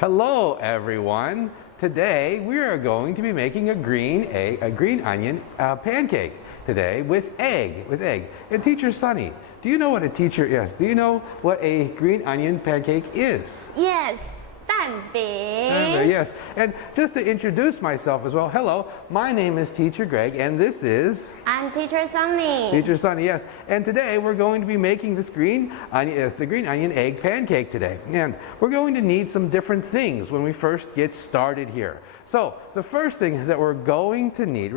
Hello, everyone. Today we are going to be making a green onion pancake today with egg. And Teacher Sunny, do you know what a green onion pancake is? Yes, 蛋饼. Yes. And just to introduce myself as well, hello, my name is Teacher Greg, and this is... I'm Teacher Sunny. Teacher Sunny, yes. And today we're going to be making this the green onion egg pancake today. And we're going to need some different things when we first get started here. So the first thing that we're going to need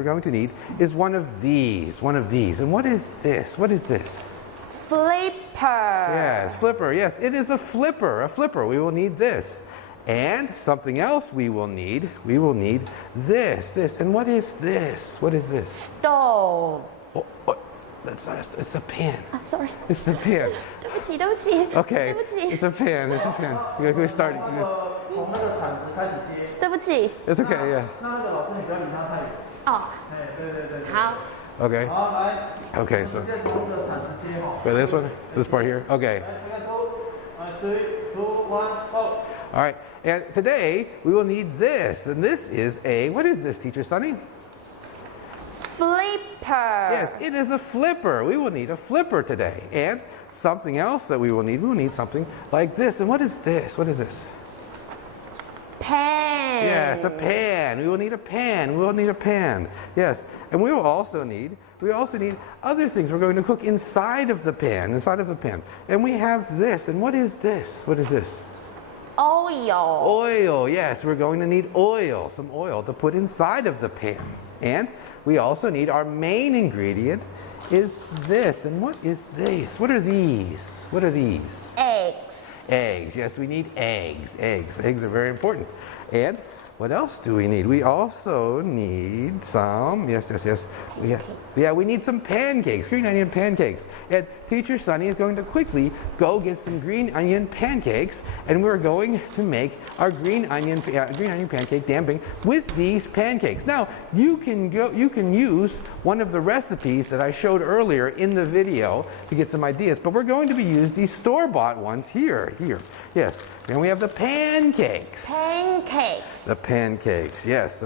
is one of these. And what is this? Flipper. Yes, flipper. Yes, it is a flipper. We will need this. And something else we will need this. And what is this? Stove. It's a pan. Sorry. It's the pan. 对不起. Okay. 对不起. It's a pan. We're starting. 从那个铲子开始接。对不起. It's okay, yeah. 那个老师你不要离他太远。哦。对。好. Okay. 好，来。 Okay, so 直接从这个铲子接哈。 for this one, this part here. Okay. 来，3, 2, 1, go. All right. And today we will need this, and this is what is this, Teacher Sunny? Flipper. Yes, it is a flipper. We will need a flipper today. And something else that we will need something like this. And what is this? Pan. Yes, a pan. We will need a pan. Yes, and we also need other things we're going to cook inside of the pan. And we have this. And what is this? Oil. Oil. Yes, we're going to need oil, some oil to put inside of the pan. And we also need our main ingredient is this. And what is this? What are these? Eggs. Eggs. Yes, we need eggs. Eggs are very important. And what else do we need? We also need some, yes. We need some pancakes, green onion pancakes. And Teacher Sunny is going to quickly go get some green onion pancakes, and we're going to make our green onion pancake damping with these pancakes. Now, you can use one of the recipes that I showed earlier in the video to get some ideas, but we're going to be using these store-bought ones here. Yes, and we have the pancakes. Pancakes. The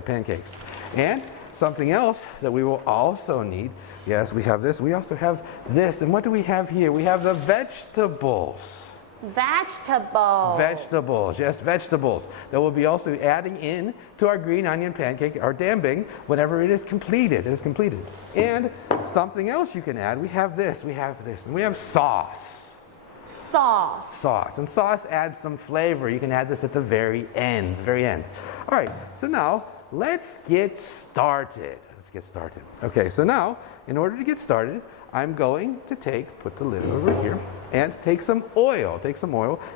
pancakes. And something else that we will also need, yes, we have this. We also have this. And what do we have here? We have the vegetables. Vegetables, yes, vegetables. That we'll be also adding in to our green onion pancake, our damping, whenever it is completed. And something else you can add, we have this. And we have sauce. And sauce adds some flavor. You can add this at the very end. All right, so now let's get started. Okay, so now in order to get started, I'm going to put the lid over here and take some oil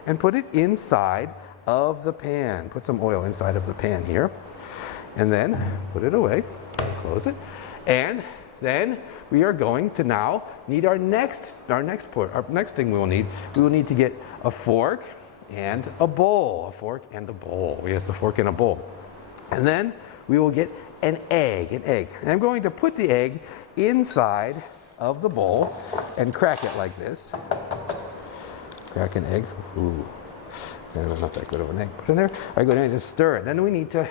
and put it inside of the pan. Put some oil inside of the pan here, and then put it away, close it, and then we are going to now need our next thing we will need. We will need to get a fork and a bowl. Yes, a fork and a bowl. And then we will get an egg. And I'm going to put the egg inside of the bowl and crack it like this. Crack an egg. Ooh. Not that good of an egg. Put it in there. I go down and just stir it. Then we need to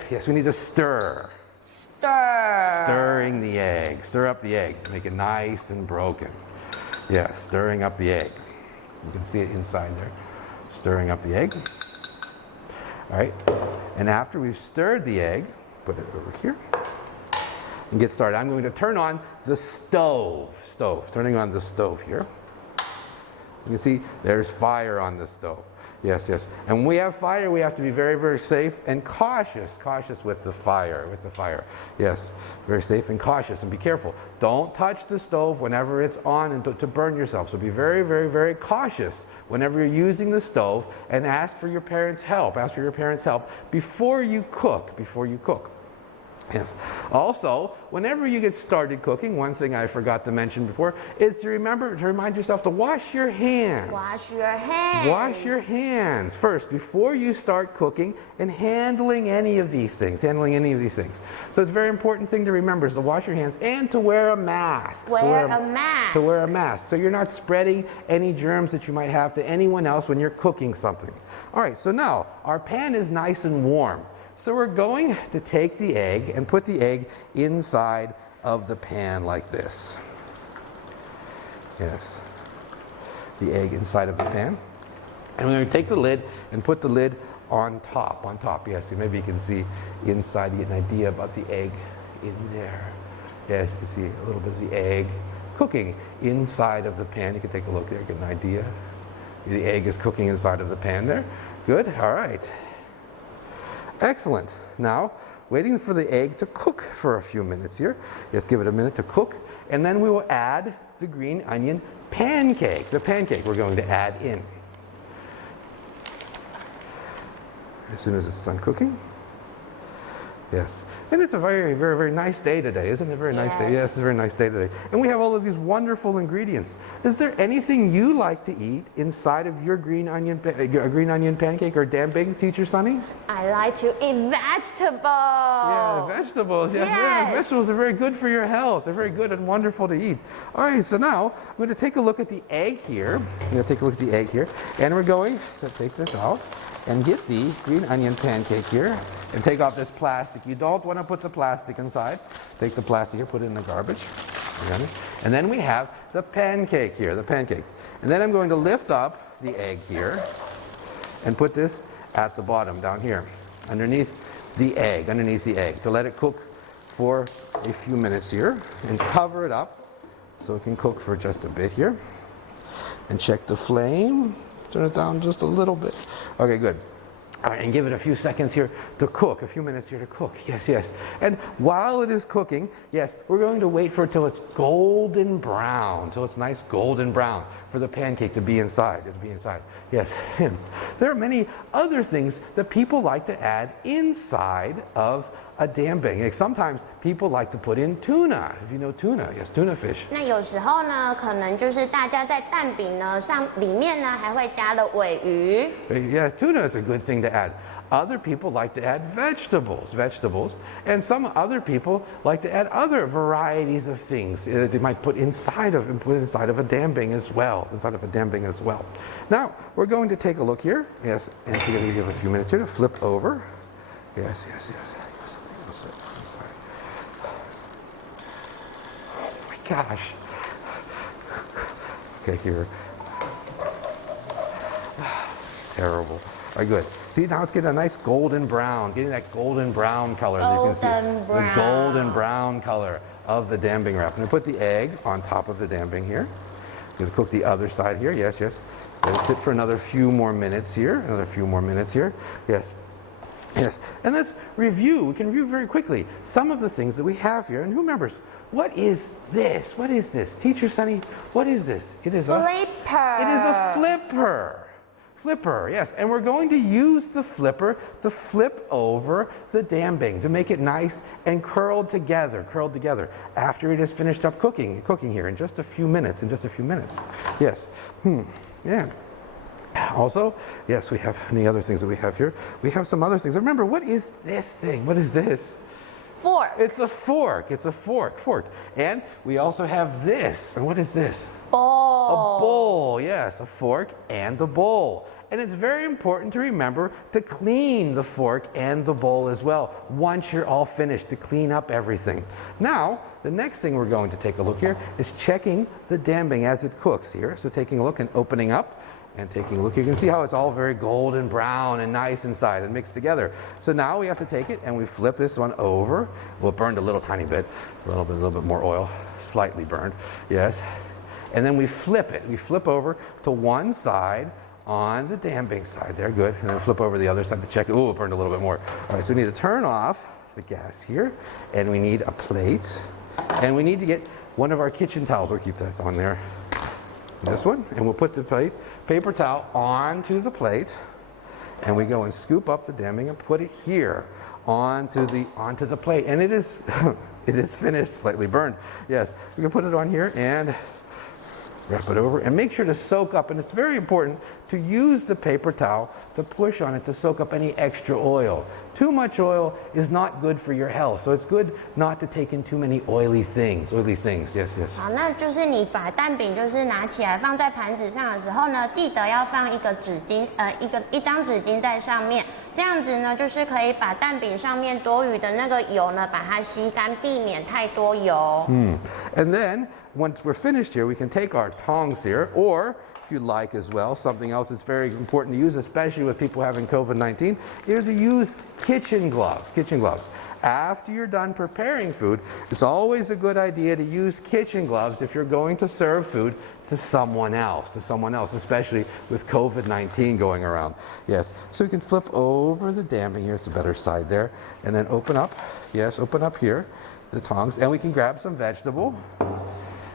stir. Stirring the egg. Stir up the egg. Make it nice and broken. Yeah, stirring up the egg. You can see it inside there. Stirring up the egg. All right. And after we've stirred the egg, put it over here and get started. I'm going to turn on the stove. Turning on the stove here. You can see there's fire on the stove. Yes. And when we have fire, we have to be very, very safe and cautious with the fire. Yes, very safe and cautious, and be careful. Don't touch the stove whenever it's on and to burn yourself. So be very, very, very cautious whenever you're using the stove, and ask for your parents' help. Before you cook. Yes. Also, whenever you get started cooking, one thing I forgot to mention before is to remind yourself to wash your hands. Wash your hands. Wash your hands first before you start cooking and handling any of these things. So it's a very important thing to remember is to wash your hands and to wear a mask. Wear a mask. To wear a mask. So you're not spreading any germs that you might have to anyone else when you're cooking something. All right, so now our pan is nice and warm. So we're going to take the egg and put the egg inside of the pan like this. Yes, the egg inside of the pan. And we're going to take the lid and put the lid on top. Yes, so maybe you can see inside, you get an idea about the egg in there. Yes, you can see a little bit of the egg cooking inside of the pan. You can take a look there, get an idea. The egg is cooking inside of the pan there. Good, all right. Excellent. Now, waiting for the egg to cook for a few minutes here. Just give it a minute to cook, and then we will add the green onion pancake. The pancake we're going to add in. As soon as it's done cooking. Yes. And it's a very, very, very nice day today, isn't it? A very nice day. Yes, it's a very nice day today. And we have all of these wonderful ingredients. Is there anything you like to eat inside of your green onion pancake or dambing, Teacher Sunny? I like to eat vegetables. Yeah, vegetables. Yes. Vegetables are very good for your health. They're very good and wonderful to eat. All right, so now I'm going to take a look at the egg here. And we're going to take this out and get the green onion pancake here and take off this plastic. You don't want to put the plastic inside. Take the plastic here, put it in the garbage. And then we have the pancake here, And then I'm going to lift up the egg here and put this at the bottom down here, underneath the egg, to let it cook for a few minutes here and cover it up so it can cook for just a bit here. And check the flame. Turn it down just a little bit. Okay, good. All right, and give it a few seconds here to cook, a few minutes here to cook. Yes. And while it is cooking, yes, we're going to wait for it till it's golden brown, till it's nice golden brown for the pancake to be inside. Yes. There are many other things that people like to add inside of a dambing. Like sometimes people like to put in tuna. If you know tuna, yes, tuna fish. 那有时候呢，可能就是大家在蛋饼呢里面呢还会加了鲔鱼。Yes, tuna is a good thing to add. Other people like to add vegetables, and some other people like to add other varieties of things that they might put inside of a dambing as well. Now we're going to take a look here. Yes, and we're going to give a few minutes here to flip over. Yes. Oh my gosh. Okay, here. Terrible. All right, good. See, now it's getting a nice golden brown, getting that golden brown color. As you can see, the golden brown color of the dambing wrap. I'm going to put the egg on top of the dambing here. I'm going to cook the other side here. Yes. Let it sit for another few more minutes here. Yes. And let's review. We can review very quickly some of the things that we have here. And who remembers? What is this? Teacher Sunny, what is this? It is flipper. It is a flipper. Yes. And we're going to use the flipper to flip over the dambing to make it nice and curled together after it is finished up cooking here in just a few minutes. Yes. Yeah. Also, yes, we have any other things that we have here. We have some other things. Remember, what is this thing? What is this? Fork. It's a fork. And we also have this. And what is this? Bowl. A bowl, yes, a fork and a bowl. And it's very important to remember to clean the fork and the bowl as well once you're all finished, to clean up everything. Now, the next thing we're going to take a look here is checking the dambing as it cooks here. So taking a look and opening up. And taking a look, you can see how it's all very golden brown and nice inside and mixed together. So now we have to take it and we flip this one over. Well, it burned a little tiny bit, a little bit more oil, slightly burned, yes. And then we flip it. We flip over to one side on the dambing side there, good. And then flip over the other side to check it. Oh, it burned a little bit more. All right, so we need to turn off the gas here, and we need a plate, and we need to get one of our kitchen towels. We'll keep that on there. This one, and we'll put the paper towel onto the plate, and we go and scoop up the damping and put it here onto the plate. And it is it is finished, slightly burned. Yes, we can put it on here and wrap it over and make sure to soak up, and it's very important to use the paper towel to push on it to soak up any extra oil. Too much oil is not good for your health, so it's good not to take in too many oily things. Yes, yes. 好，那就是你把蛋饼就是拿起来放在盘子上的时候呢，记得要放一个纸巾，一张纸巾在上面，这样子呢，就是可以把蛋饼上面多余的那个油呢，把它吸干，避免太多油。And then once we're finished here, we can take our tongs here, or if you like as well, something else that's very important to use, especially with people having COVID-19, is to use kitchen gloves. After you're done preparing food, it's always a good idea to use kitchen gloves if you're going to serve food to someone else, especially with COVID-19 going around. Yes, so you can flip over the damping here, it's the better side there, and then open up here, the tongs, and we can grab some vegetable.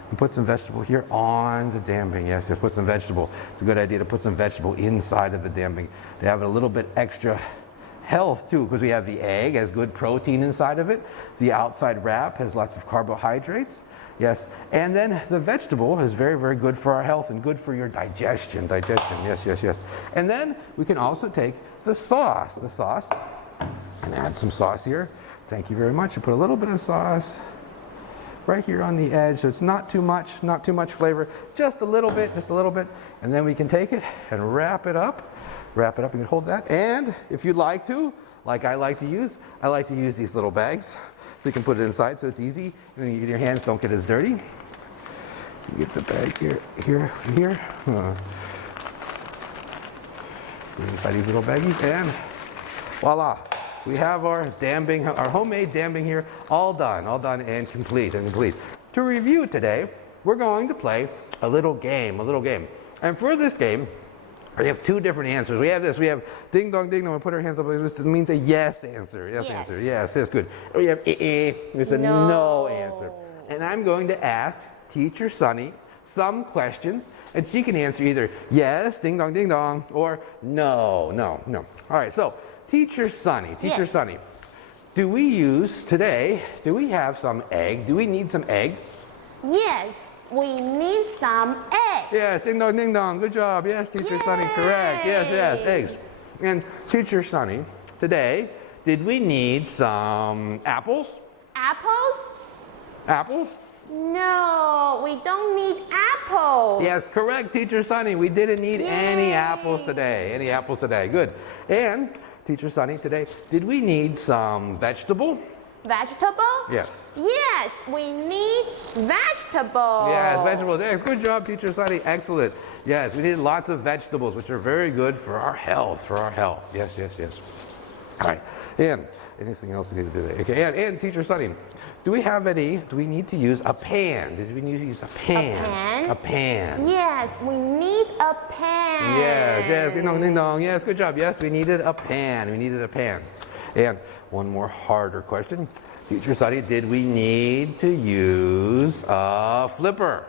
And put some vegetable here on the damping. Yes, put some vegetable. It's a good idea to put some vegetable inside of the damping to have a little bit extra health too, because we have the egg has good protein inside of it. The outside wrap has lots of carbohydrates. Yes, and then the vegetable is very, very good for our health and good for your digestion. Yes. And then we can also take the sauce, and add some sauce here. Thank you very much. You put a little bit of sauce right here on the edge, so it's not too much flavor, just a little bit, and then we can take it and wrap it up. You can hold that, and if you'd like to, like I like to use these little bags, so you can put it inside, so it's easy, and your hands don't get as dirty. You get the bag here. Inside these little baggies, and voila. We have our homemade damping here, all done and complete. To review today, we're going to play a little game. And for this game, we have two different answers. We have ding dong ding dong, we put our hands up, it means a yes answer. Yes, good. We have it's a no answer. And I'm going to ask Teacher Sunny some questions, and she can answer either yes, ding dong, or no. All right, so Teacher Sunny, do we have some egg? Do we need some egg? Yes, we need some eggs. Yes, ding dong, good job. Yes, Teacher Sunny, correct. Yes, eggs. And Teacher Sunny, today, did we need some apples? Apples? No, we don't need apples. Yes, correct, Teacher Sunny. We didn't need any apples today. Good. And Teacher Sunny, today, did we need some vegetable? Yes. Yes, we need vegetable. Yes, vegetables. Yes, good job, Teacher Sunny. Excellent. Yes, we need lots of vegetables, which are very good for our health. Yes. All right. And anything else we need to do there? Okay. And Teacher Sunny, do we need to use a pan? Did we need to use a pan? A pan. Yes, we need a pan. Yes, ding dong. Yes, good job. Yes, we needed a pan. And one more harder question. Teacher Sunny, did we need to use a flipper?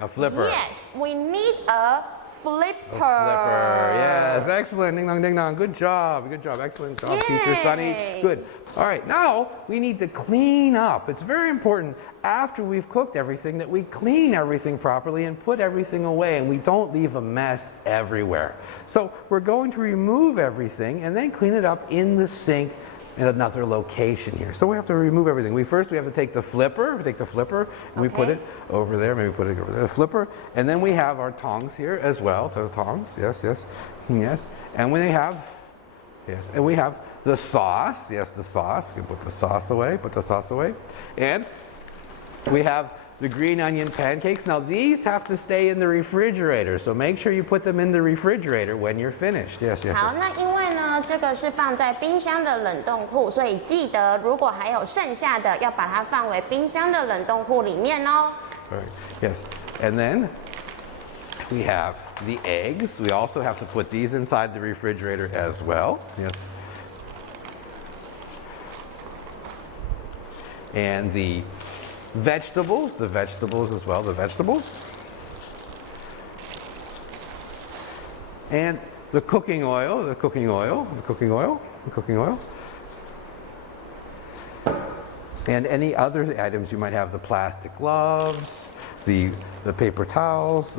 A flipper. Yes, we need a flipper. Yes, excellent. Ding dong. Good job. Excellent job, Teacher Sunny. Good. All right, now we need to clean up. It's very important after we've cooked everything that we clean everything properly and put everything away, and we don't leave a mess everywhere. So we're going to remove everything and then clean it up in the sink in another location here. So we have to remove everything. We have to take the flipper. And we put it over there. Maybe put it over there. The flipper. And then we have our tongs here as well. So the tongs. Yes. And we have the sauce. Yes, the sauce. You can put the sauce away. And we have the green onion pancakes. Now these have to stay in the refrigerator, so make sure you put them in the refrigerator when you're finished. Yes. 好，那因为呢，这个是放在冰箱的冷冻库，所以记得如果还有剩下的，要把它放回冰箱的冷冻库里面哦。Right. Yes. And then we have the eggs. We also have to put these inside the refrigerator as well. Yes. And the vegetables as well, And the cooking oil, the cooking oil, the cooking oil, the cooking oil. And any other items you might have, the plastic gloves, the paper towels,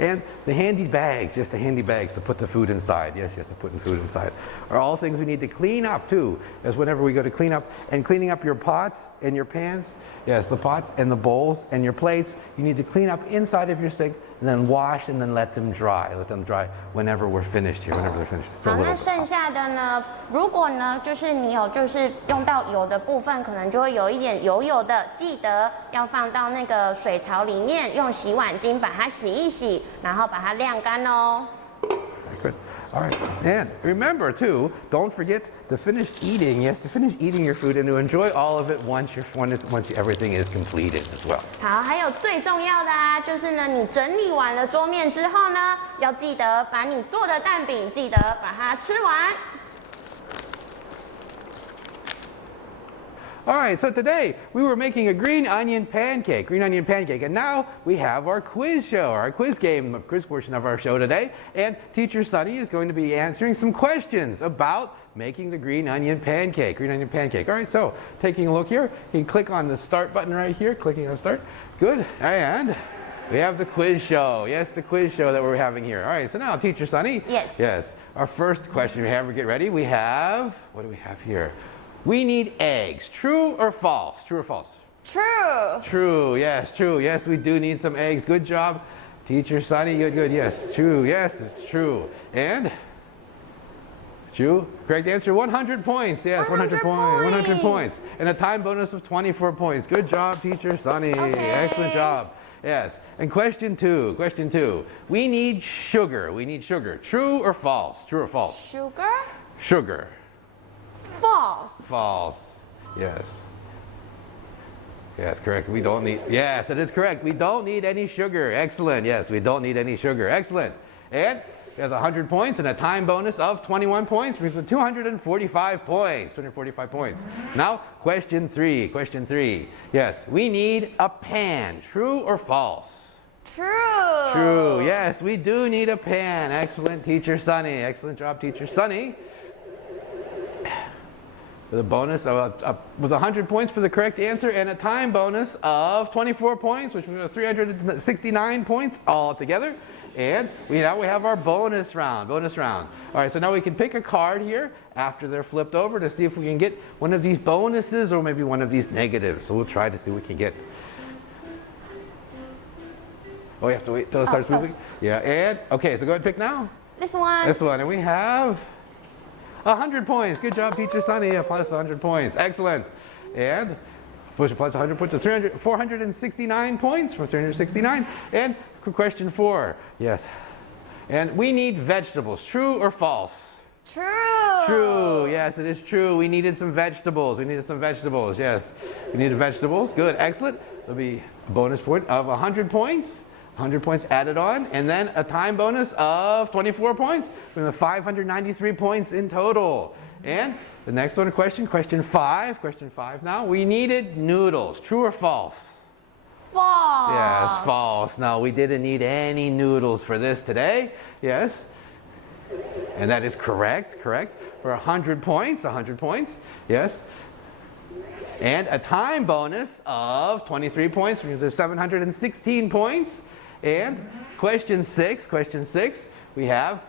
and the handy bags, just the handy bags to put the food inside. Yes, to put the food inside. Are all things we need to clean up too, as whenever we go to clean up, and cleaning up your pots and your pans. Yes, the pots and the bowls and your plates, you need to clean up inside of your sink and then wash and then let them dry. Let them dry whenever we're finished here, whenever they're finished. Still 好， a little 那 bit. 剩下的呢？如果呢，就是你有就是用到油的部分，可能就会有一点油的，记得要放到那个水槽里面，用洗碗巾把它洗一洗，然后把它晾干哦。 Good. All right. And remember too, don't forget to finish eating. Yes, to finish eating your food and to enjoy all of it once everything is completed as well. 好，还有最重要的啊，就是呢，你整理完了桌面之后呢，要记得把你做的蛋饼，记得把它吃完。 All right, so today we were making a green onion pancake, and now we have our quiz show, our quiz game, the quiz portion of our show today, and Teacher Sunny is going to be answering some questions about making the green onion pancake. All right, so taking a look here, you can click on the start button right here, clicking on start. Good, and we have the quiz show. Yes, the quiz show that we're having here. All right, so now Teacher Sunny. Yes. Yes, our first question we have, get ready, we have, what do we have here? We need eggs. True or false? True or false? True. True. Yes, true. Yes, we do need some eggs. Good job, Teacher Sunny. Good. Yes, true. Yes, it's true. And true. Correct answer. 100 points. Yes, 100 points. 100 points. And a time bonus of 24 points. Good job, Teacher Sunny. Okay. Excellent job. Yes. And question two. We need sugar. True or false? True or false? Sugar. Sugar. False. False. Yes. Yes, correct. We don't need. Yes, it is correct. We don't need any sugar. Excellent. Yes, we don't need any sugar. Excellent. And there's 100 points and a time bonus of 21 points, brings us 245 points. 245 points. Now, question three. Yes, we need a pan. True or false? True. True. Yes, we do need a pan. Excellent, Teacher Sunny. Excellent job, Teacher Sunny. With a bonus of with 100 points for the correct answer and a time bonus of 24 points, which was 369 points all together. And now we have our bonus round. All right, so now we can pick a card here after they're flipped over to see if we can get one of these bonuses or maybe one of these negatives. So we'll try to see what we can get. Oh, we have to wait till it starts moving? Yeah, and okay, so go ahead and pick now. This one. And we have 100 points. Good job, Teacher Sunny. Plus 100 points. Excellent. And plus 100 points to 469 points from 369. And question 4. Yes. And we need vegetables. True or false? True. True. Yes, it is true. We needed some vegetables. Yes. We needed vegetables. Good. Excellent. There'll be a bonus point of 100 points. 100 points added on, and then a time bonus of 24 points, from the 593 points in total. And the next one, question 5 now. We needed noodles. True or false? False. Yes, false. No, we didn't need any noodles for this today. Yes. And that is correct. For 100 points. Yes. And a time bonus of 23 points, which is 716 points. And question 6, we have,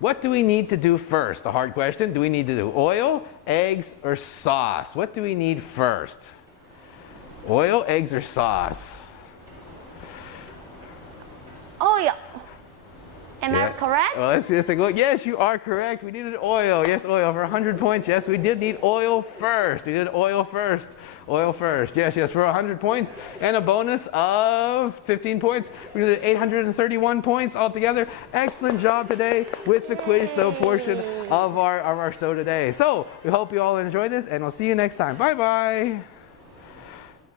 what do we need to do first? The hard question, do we need to do oil, eggs, or sauce? What do we need first? Oil, eggs, or sauce? Oil. Am I correct? Well, let's see if they go. Yes, you are correct. We needed oil. Yes, oil for 100 points. Yes, we did need oil first. Yes, for 100 points and a bonus of 15 points. We did 831 points altogether. Excellent job today with the quiz show portion of our show today. So we hope you all enjoyed this, and we'll see you next time. Bye-bye.